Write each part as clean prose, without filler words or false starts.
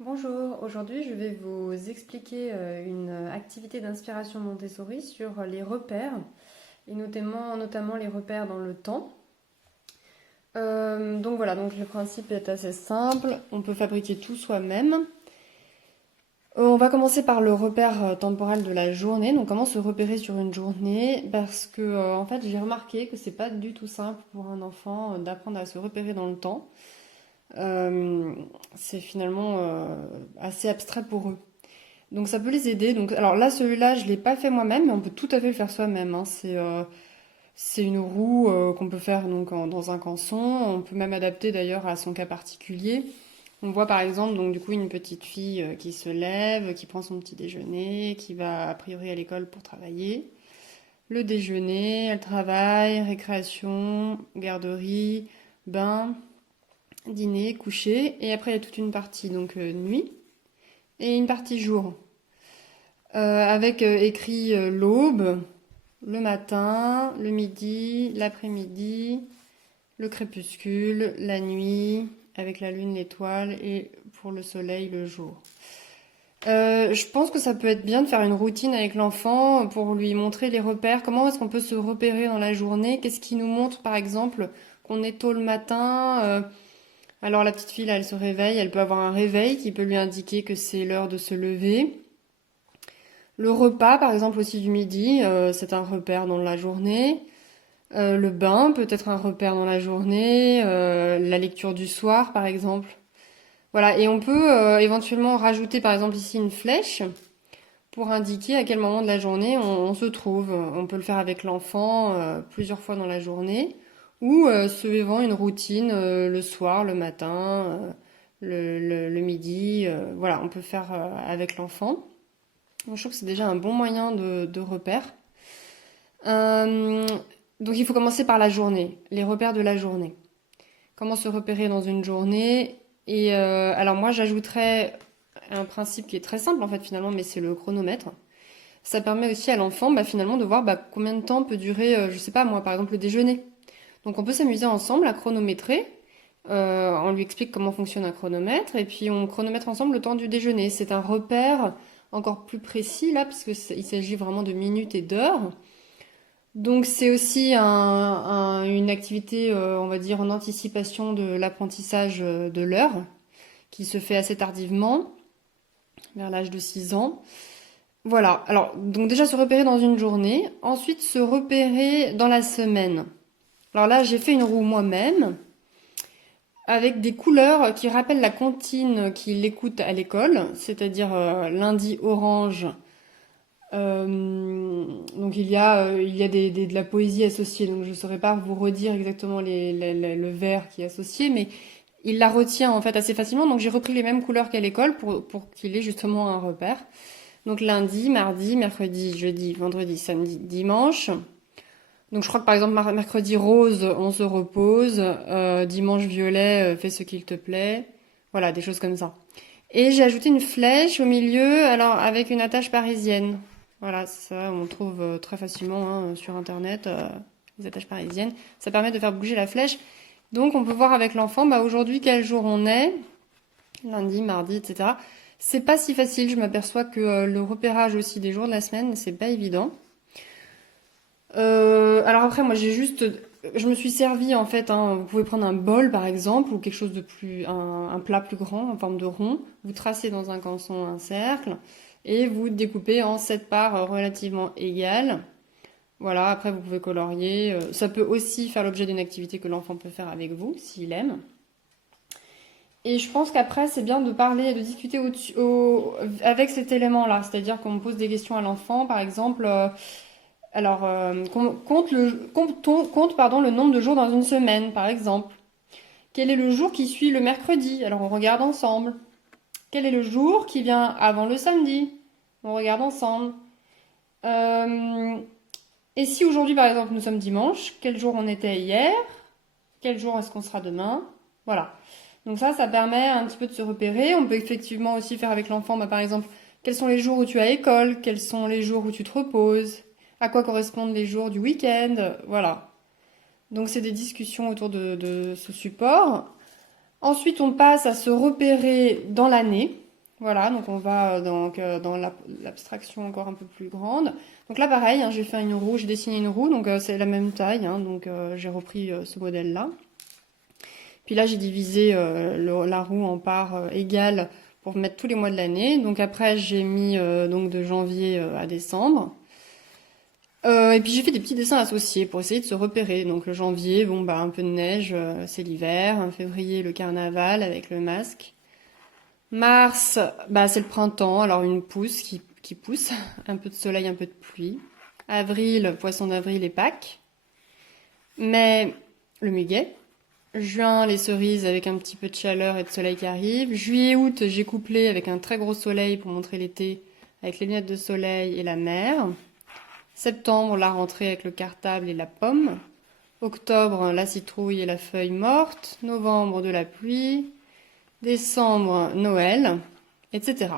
Bonjour, aujourd'hui je vais vous expliquer une activité d'inspiration Montessori sur les repères et notamment les repères dans le temps. Donc voilà, donc le principe est assez simple, on peut fabriquer tout soi-même. On va commencer par le repère temporel de la journée, donc comment se repérer sur une journée, parce que en fait j'ai remarqué que c'est pas du tout simple pour un enfant d'apprendre à se repérer dans le temps. Euh, c'est finalement assez abstrait pour eux. Donc ça peut les aider. Donc, alors là, celui-là, je ne l'ai pas fait moi-même, mais on peut tout à fait le faire soi-même, hein. C'est une roue qu'on peut faire donc dans un canson. On peut même adapter d'ailleurs à son cas particulier. On voit par exemple donc du coup une petite fille qui se lève, qui prend son petit déjeuner, qui va a priori à l'école pour travailler. Le déjeuner, elle travaille, récréation, garderie, bain, dîner, coucher. Et après il y a toute une partie donc nuit et une partie jour. Avec écrit l'aube, le matin, le midi, l'après-midi, le crépuscule, la nuit, avec la lune, l'étoile, et pour le soleil, le jour. Je pense que ça peut être bien de faire une routine avec l'enfant pour lui montrer les repères. Comment est-ce qu'on peut se repérer dans la journée? Qu'est-ce qui nous montre, par exemple, qu'on est tôt le matin? Alors la petite fille, là, elle se réveille, elle peut avoir un réveil qui peut lui indiquer que c'est l'heure de se lever. Le repas, par exemple, aussi du midi, c'est un repère dans la journée. Le bain peut être un repère dans la journée. La lecture du soir, par exemple. Voilà, et on peut éventuellement rajouter, par exemple, ici une flèche pour indiquer à quel moment de la journée on se trouve. On peut le faire avec l'enfant plusieurs fois dans la journée ou suivant une routine le soir, le matin, le midi. Voilà, on peut faire avec l'enfant. Je trouve que c'est déjà un bon moyen de repère. Euh, donc il faut commencer par la journée, les repères de la journée. Comment se repérer dans une journée? Et alors moi j'ajouterais un principe qui est très simple en fait finalement, mais c'est le chronomètre. Ça permet aussi à l'enfant finalement de voir combien de temps peut durer, je sais pas moi par exemple le déjeuner. Donc on peut s'amuser ensemble à chronométrer. On lui explique comment fonctionne un chronomètre et puis on chronomètre ensemble le temps du déjeuner. C'est un repère encore plus précis là, puisque il s'agit vraiment de minutes et d'heures. Donc c'est aussi une activité, on va dire, en anticipation de l'apprentissage de l'heure, qui se fait assez tardivement, vers l'âge de 6 ans. Voilà, alors donc déjà se repérer dans une journée, ensuite se repérer dans la semaine. Alors là j'ai fait une roue moi-même, avec des couleurs qui rappellent la comptine qu'il écoute à l'école, c'est-à-dire lundi orange. Donc il y a de la poésie associée, donc je ne saurais pas vous redire exactement le vers qui est associé, mais il la retient en fait assez facilement. Donc j'ai repris les mêmes couleurs qu'à l'école pour qu'il ait justement un repère. Donc lundi, mardi, mercredi, jeudi, vendredi, samedi, dimanche. Donc je crois que par exemple mercredi rose, on se repose. Dimanche violet, fais ce qu'il te plaît. Voilà, des choses comme ça. Et j'ai ajouté une flèche au milieu, alors avec une attache parisienne. Voilà, ça on trouve très facilement hein, sur internet, les attaches parisiennes. Ça permet de faire bouger la flèche. Donc on peut voir avec l'enfant aujourd'hui quel jour on est, lundi, mardi, etc. C'est pas si facile, je m'aperçois que le repérage aussi des jours de la semaine, c'est pas évident. Alors après, moi je me suis servi en fait, hein, vous pouvez prendre un bol par exemple, ou quelque chose de plus, un plat plus grand, en forme de rond. Vous tracez dans un canson un cercle, et vous découpez en 7 parts relativement égales. Voilà, après vous pouvez colorier. Ça peut aussi faire l'objet d'une activité que l'enfant peut faire avec vous, s'il aime. Et je pense qu'après, c'est bien de parler, de discuter avec cet élément-là. C'est-à-dire qu'on pose des questions à l'enfant, par exemple, compte le nombre de jours dans une semaine, par exemple. Quel est le jour qui suit le mercredi? Alors on regarde ensemble. Quel est le jour qui vient avant le samedi? On regarde ensemble. Euh, et si aujourd'hui, par exemple, nous sommes dimanche, quel jour on était hier? Quel jour est-ce qu'on sera demain? Voilà. Donc ça permet un petit peu de se repérer. On peut effectivement aussi faire avec l'enfant, par exemple, quels sont les jours où tu as école? Quels sont les jours où tu te reposes? À quoi correspondent les jours du week-end? Voilà. Donc c'est des discussions autour de ce support. Ensuite, on passe à se repérer dans l'année. Voilà, donc on va dans l'abstraction encore un peu plus grande. Donc là, pareil, hein, j'ai fait une roue, j'ai dessiné une roue, donc c'est la même taille, hein, donc j'ai repris ce modèle-là. Puis là, j'ai divisé la roue en parts égales pour mettre tous les mois de l'année. Donc après, j'ai mis donc de janvier à décembre. Et puis j'ai fait des petits dessins associés pour essayer de se repérer. Donc le janvier, bon bah un peu de neige, c'est l'hiver. En février, le carnaval avec le masque. Mars, bah c'est le printemps, alors une pousse qui pousse, un peu de soleil, un peu de pluie. Avril, poisson d'avril et Pâques. Mai, le muguet. Juin, les cerises avec un petit peu de chaleur et de soleil qui arrive. Juillet, août, j'ai couplé avec un très gros soleil pour montrer l'été, avec les lunettes de soleil et la mer. Septembre, la rentrée avec le cartable et la pomme. Octobre, la citrouille et la feuille morte. Novembre, de la pluie. Décembre, Noël, etc.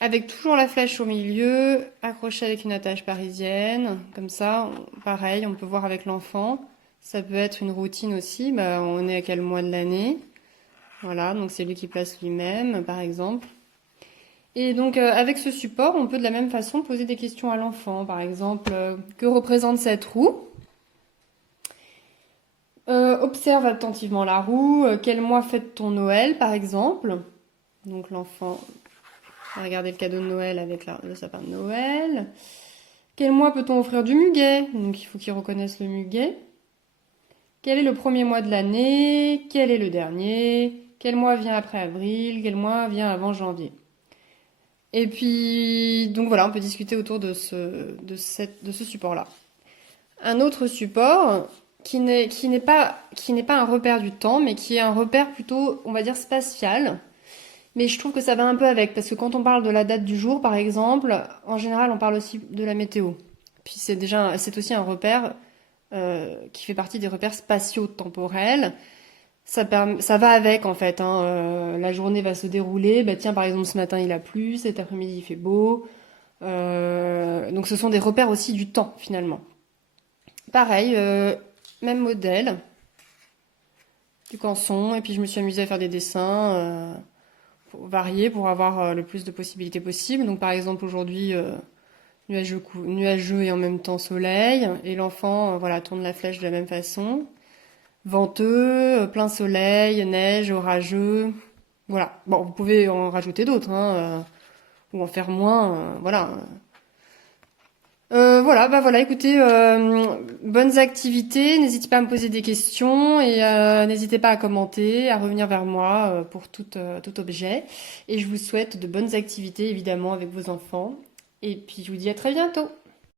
Avec toujours la flèche au milieu, accrochée avec une attache parisienne. Comme ça, pareil, on peut voir avec l'enfant. Ça peut être une routine aussi. Bah, on est à quel mois de l'année? Voilà, donc c'est lui qui place lui-même, par exemple. Et donc, avec ce support, on peut de la même façon poser des questions à l'enfant. Par exemple, que représente cette roue? Observe attentivement la roue. Quel mois fête ton Noël, par exemple? Donc l'enfant va regarder le cadeau de Noël avec le sapin de Noël. Quel mois peut-on offrir du muguet? Donc il faut qu'il reconnaisse le muguet. Quel est le premier mois de l'année? Quel est le dernier? Quel mois vient après avril? Quel mois vient avant janvier? Et puis, donc voilà, on peut discuter autour de ce support-là. Un autre support qui n'est pas un repère du temps, mais qui est un repère plutôt, on va dire, spatial. Mais je trouve que ça va un peu avec, parce que quand on parle de la date du jour, par exemple, en général, on parle aussi de la météo. Puis c'est aussi un repère qui fait partie des repères spatio-temporels. Ça va avec, en fait, hein. La journée va se dérouler. Bah, tiens, par exemple, ce matin, il a plu, cet après-midi, il fait beau. Donc ce sont des repères aussi du temps, finalement. Pareil, même modèle, du canson, et puis je me suis amusée à faire des dessins variés pour avoir le plus de possibilités possibles. Donc par exemple aujourd'hui, nuageux et en même temps soleil, et l'enfant voilà, tourne la flèche de la même façon. Venteux, plein soleil, neige, orageux. Voilà. Bon, vous pouvez en rajouter d'autres, hein, ou en faire moins, voilà. Voilà, bah voilà, écoutez, bonnes activités. N'hésitez pas à me poser des questions et n'hésitez pas à commenter, à revenir vers moi pour tout objet. Et je vous souhaite de bonnes activités, évidemment, avec vos enfants. Et puis, je vous dis à très bientôt.